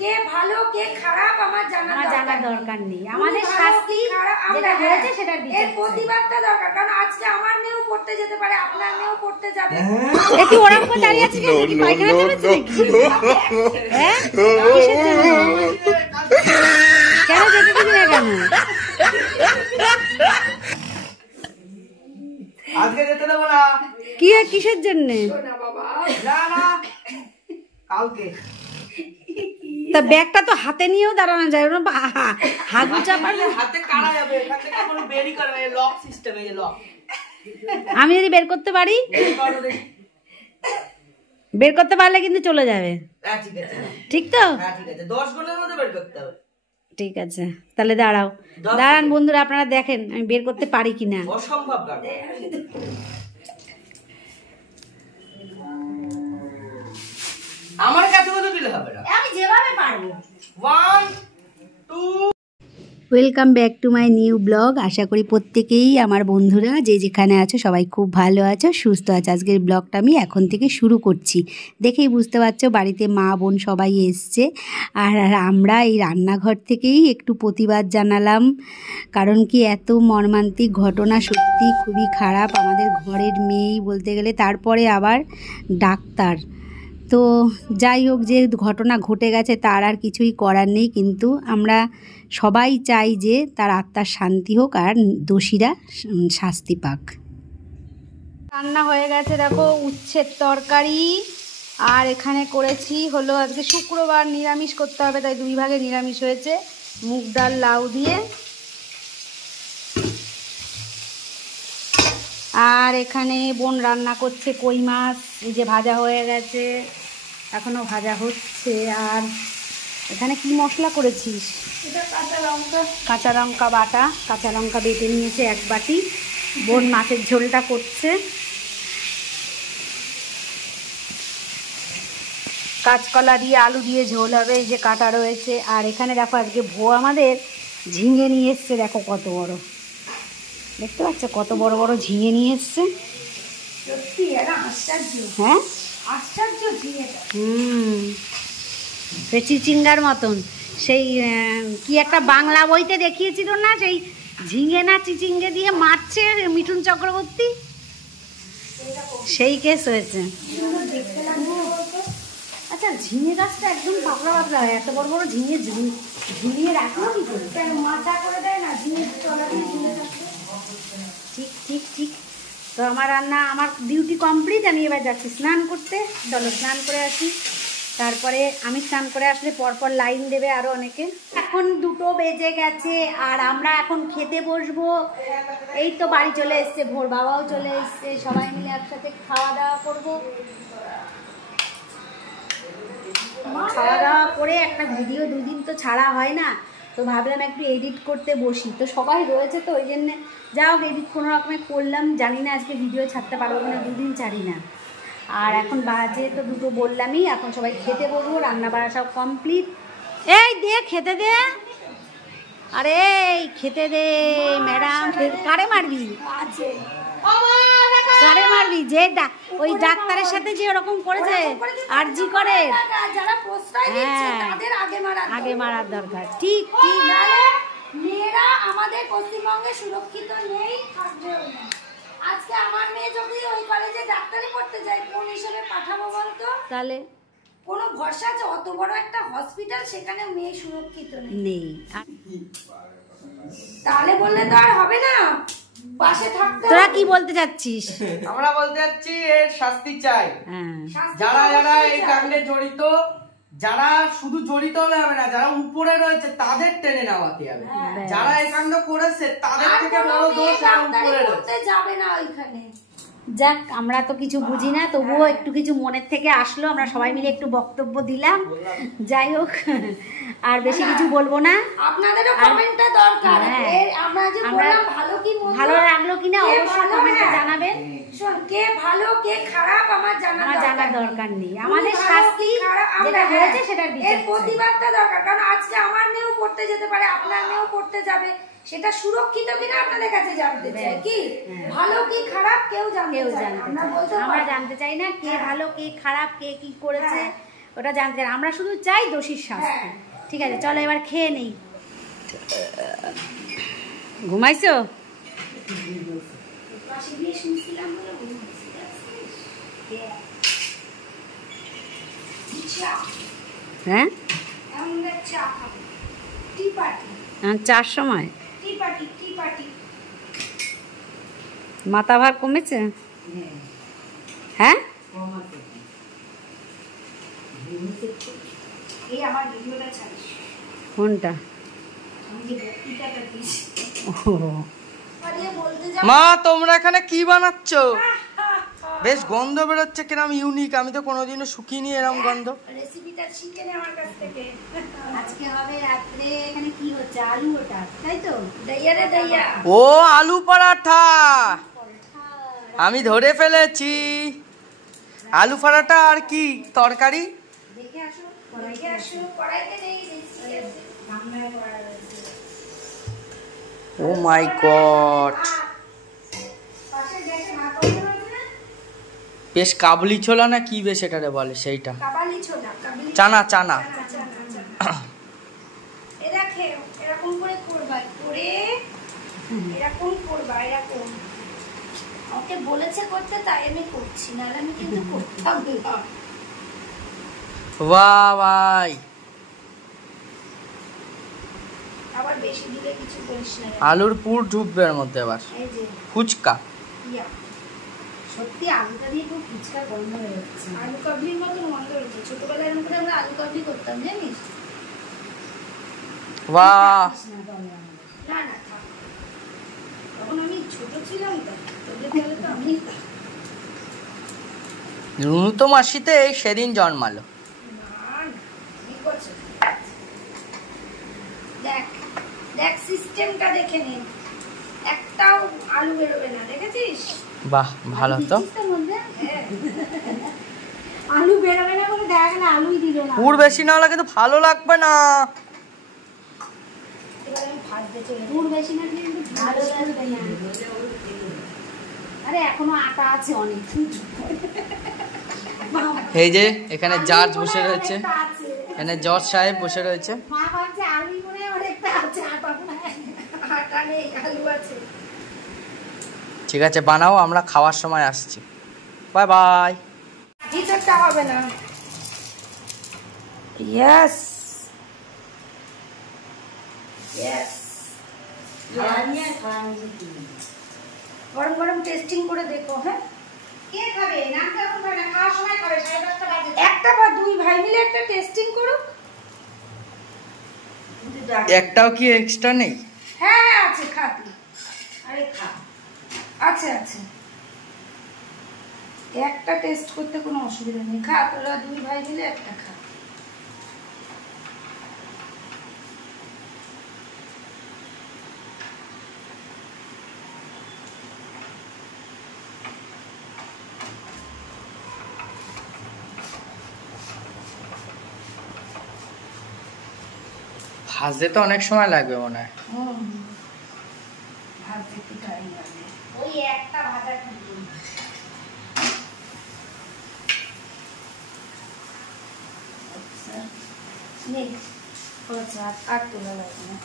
কে ভালো কে খারাপ আমার জানা দরকার নেই। আমাদের শাস্তি যেটা হয়েছে সেটার বিচার, এর প্রতিবাদটা দরকার। কারণ আজকে আমার মেয়েও পড়তে যেতে পারে, আপনার মেয়েও পড়তে যাবে। একটু ওরকম করে দাঁড়িয়ে আছে কেন? কি পায়খানা যাবে নাকি? হ্যাঁ, কিসের জন্য? কেন যেতে দিবি না কেন? আজকে যেতে দেবো না। কি কিসের জন্য? না না, কালকে। তা ব্যাগটা তো হাতে নিয়েও দাঁড়ানো যায়, হাগু চাপার হাতে কাটা যাবে, এখান থেকে কোনো বেরই করবে, লক সিস্টেম, এই লক। আমি যদি বের করতে পারি, বের করতে পারলে কিন্তু চলে যাবে। ঠিক আছে, ঠিক তো? হ্যাঁ ঠিক আছে, 10 গুণের মধ্যে বের করতে হবে। ঠিক আছে, তাহলে দাঁড়াও, দাঁড়ান বন্ধুরা, আপনারা দেখেন আমি বের করতে পারি কিনা। অসম্ভব ব্যাপার। আমার কাছে তো দিলে হবে না, আমি যেভাবে পারবো। 1 2। Welcome back to my new blog. আশা করি প্রত্যেকেই আমার বন্ধুরা যে যেখানে আছো সবাই খুব ভালো আছো, সুস্থ আছো। আজকের ব্লগটা আমি এখন থেকে শুরু করছি। দেখেই বুঝতে পারছো বাড়িতে মা বোন সবাই এসছে, আর আমরা এই রান্নাঘর থেকেই একটু প্রতিবাদ জানালাম। কারণ কি, এত মর্মান্তিক ঘটনা, সত্যি খুবই খারাপ। আমাদের ঘরের মেয়েই বলতে গেলে, তারপরে আবার ডাক্তার। তো যাই হোক, যে ঘটনা ঘটে গেছে তার আর কিছুই করার নেই, কিন্তু আমরা সবাই চাই যে তার আত্মার শান্তি হোক আর দোষীরা শাস্তি পাক। রান্না হয়ে গেছে, দেখো উচ্ছের তরকারি, আর এখানে করেছি হলো আজকে শুক্রবার, নিরামিষ করতে হবে, তাই 2 ভাগে নিরামিষ হয়েছে, মুগ ডাল লাউ দিয়ে। আর এখানে বোন রান্না করছে কই মাছ, এই যে ভাজা হয়ে গেছে, এখনো ভাজা হচ্ছে। আর এখানে কি মশলা করেছিস? এটা কাঁচা লঙ্কা বাটা, কাঁচা লঙ্কা বেটে নিয়েছে 1 বাটি। বোন মাছের ঝোলটা করছে, কাঁচকলা দিয়ে আলু দিয়ে ঝোল হবে, এই যে কাটা রয়েছে। আর এখানে দেখো আজকে আমাদের ঝিঙে নিয়ে এসছে, দেখো কত বড়, দেখতে পাচ্ছ কত বড় বড় ঝিঙে নিয়ে এসছে। সত্যি এটা আশ্চর্য। হ্যাঁ আশ্চর্য ঝিঙেটা। চিচিঙ্গার মতন। সেই কি একটা বাংলা বইতে দেখিয়েছিল না, সেই ঝিঙে না চিচিঙ্গে দিয়ে মারছে মিঠুন চক্রবর্তী, সেই কেস হয়েছে। আচ্ছা, ঝিঙে গাছটা একদম পাতলা পাতলা হয়, এত বড় বড় ঝিঙে ঝুলিয়ে রাখলো কি করে? মাচা করে দেয় না ঝিঙে তলা দিয়ে ঝুলে রাখে। ঠিক ঠিক ঠিক। তো আমার রান্না, আমার ডিউটি কমপ্লিট। আমি এবার যাচ্ছি স্নান করতে। চলো স্নান করে আসি, তারপরে আমি স্নান করে আসলে পরপর লাইন দেবে আরও অনেকে। এখন 2টো বেজে গেছে আর আমরা এখন খেতে বসবো। এই তো বাড়ি চলে এসছে, ভোর বাবাও চলে এসছে, সবাই মিলে একসাথে খাওয়া দাওয়া করবো। খাওয়া দাওয়া করে একটা ভিডিও 2 দিন তো ছাড়া হয় না, তো ভাবলাম একটু এডিট করতে বসি। তো সবাই রয়েছে, তো ওই জন্যে যা হোক এডিট কোনো রকমে করলাম। জানি না আজকে ভিডিও ছাড়তে পারবো কিনা, 2 দিন ছাড়ি না। আর এখন বাজে তো 2টো বললামই, এখন সবাই খেতে বসবো, রান্না বাড়া সব কমপ্লিট। এই দে খেতে দে, আরে খেতে দে ম্যাডাম। কারে মারবি? কারে মারবি? যে ওই ডাক্তারের সাথে যে ওরকম করেছে আরজি করে, আগে মারার দরকার। ঠিক ঠিক, মেয়েরা আমাদের পশ্চিমবঙ্গে সুরক্ষিত নেই, থাকবেও না। আজকে আমার মেয়ে যদি ওই কলেজে ডাক্তারি করতে যায়, কোন হিসেবে পাঠাবো বলতো? তাহলে কোনো ভরসা আছে? অত বড় একটা হসপিটাল, সেখানে মেয়ে সুরক্ষিত নেই। তাহলে বললে তো আর হবে না, পাশে থাকতে। তোরা কি বলতে যাচ্ছিস? আমরা বলতে যাচ্ছি এর শাস্তি চাই। যারা যারা এই কাণ্ডে জড়িত, যারা শুধু জড়িত হলে হবে না, যারা উপরে রয়েছে তাদের টেনে নেওয়াতে হবে। যারা এই কাণ্ড করেছে তাদের থেকে বড় দোষ উপরে রয়েছে, যাবে না ওইখানে। যাক, আমরা তো কিছু বুঝি না, তবুও একটু কিছু মনের থেকে আসলো, আমরা সবাই মিলে একটু বক্তব্য দিলাম। যাই হোক, আর বেশি কিছু বলবো না। আপনাদেরও কমেন্টটা দরকার, আমরা যে বললাম ভালো কি ভালো লাগলো কিনা অবশ্যই কমেন্টে জানাবেন। কে ভালো কে খারাপ আমার জানা দরকার নেই। আমাদের শাস্তি যেটা হয়েছে সেটার বিচার, এর প্রতিবাদটা দরকার। কারণ আজকে আমার মেয়েও পড়তে যেতে পারে, আপনার মেয়েও পড়তে যাবে, সেটা সুরক্ষিত কিনা আপনাদের কাছে জানতে চাই। কি ভালো কি খারাপ কেউ জানে, আমরা জানতে চাই না কে ভালো কে খারাপ, কে কি করেছে। ওটা জানতে চাই না। আমরা শুধু চাই দোষীর শাস্তি। ঠিক আছে, চলো এবার খেয়ে নেই। ঘুমাইছো? হ্যাঁ, 4 সময় মাথা ভার কমেছে? হ্যাঁ, কোনটা? মা তোমরা এখানে কি বানাচ্ছ? বেশ গন্ধ বেরোচ্ছে, কিরম ইউনিক, আমি তো কোনোদিনও শুকিনি এরকম গন্ধ। রেসিপিটা শিখে নে আমার কাছ থেকে। আজকে হবে রাত্রে এখানে কি হচ্ছে? আলু ওটা, তাই তো? দইয়া রে দইয়া। ও আলু পরাঠা, আমি ধরে ফেলেছি। আলু পরাঠা আর কি তরকারি? দেখে আসো, দেখে আসো, কড়াইতে নেই রেসিপি আছে, সামনে করা রয়েছে। ও মাই গড, পাশে গ্যাসে ভাত হচ্ছে না? বেশ কাবলি ছোলা না কি বেশ এটারে বলে সেইটা? কাবালি ছোলা, কাবলি চানা চানা। এরা খেয়ে এরকম করে করবা, করে এরকম করবা, এরকম। ওকে বলেছে করতে, তাই আমি করছি, নাহলে আমি কিন্তু করতাম না। বাহ ভাই, আবার বেশি দিলে কিছু করিস না। আলুর পুর ঢুকবে এর মধ্যে আবার। এই যে ফুচকা, সত্যি আলুটা দিয়ে খুব ফুচকা গন্ধ হয়ে যাচ্ছে। আলু কাবলির মতন গন্ধ হচ্ছে। ছোটবেলায় এরকম করে আমরা আলু কাবলি করতাম, জানিস? বাহ, না না, তখন আমি ছোট ছিলাম তো, তোদের তো আমি রুনু তো মাসিতে সেদিন জন্মালো। দেখ দেখ সিস্টেমটা দেখে নে, একটাও আলু বেরোবে না, দেখেছিস? বাহ ভালো তো। আলু বেরোবে না বলে দেখা গেল আলুই দিল না। পুর বেশি না হলে কিন্তু ভালো লাগবে না। এবার আমি ভাজতে চলে, পুর বেশি না দিলে কিন্তু ভালো লাগবে না। আরে এখনো আটা আছে অনেক। এই যে এখানে জাজ বসে রয়েছে, এখানে জজ সাহেব বসে রয়েছে। মা ভাবছে আলু মনে অনেকটা আছে, আটা আটা নেই, আলু আছে। ঠিক আছে বানাও, আমরা খাওয়ার সময় আসছি। Bye bye. ভিতরটা হবে না। ইয়েস ইয়েস, গরম গরম টেস্টিং করে দেখো। হ্যাঁ, কে খাবে? নামটা এখন খাবে না, খাওয়ার সময় খাবে, 10:30 বাজে। একটা বা দুই ভাই মিলে একটা টেস্টিং করুক। একটাও কি এক্সট্রা নেই? হ্যাঁ আছে, খাতি। আরে খা, আছে আছে, একটা টেস্ট করতে কোনো অসুবিধা নেই। খা, তোরা দুই ভাই মিলে একটা খা। ভাজতে তো অনেক সময় লাগবে মনে হয়। ভাজতে একটু টাইম লাগবে, ওই একটা ভাজা কিন্তু। আর তোলা লাগবে না।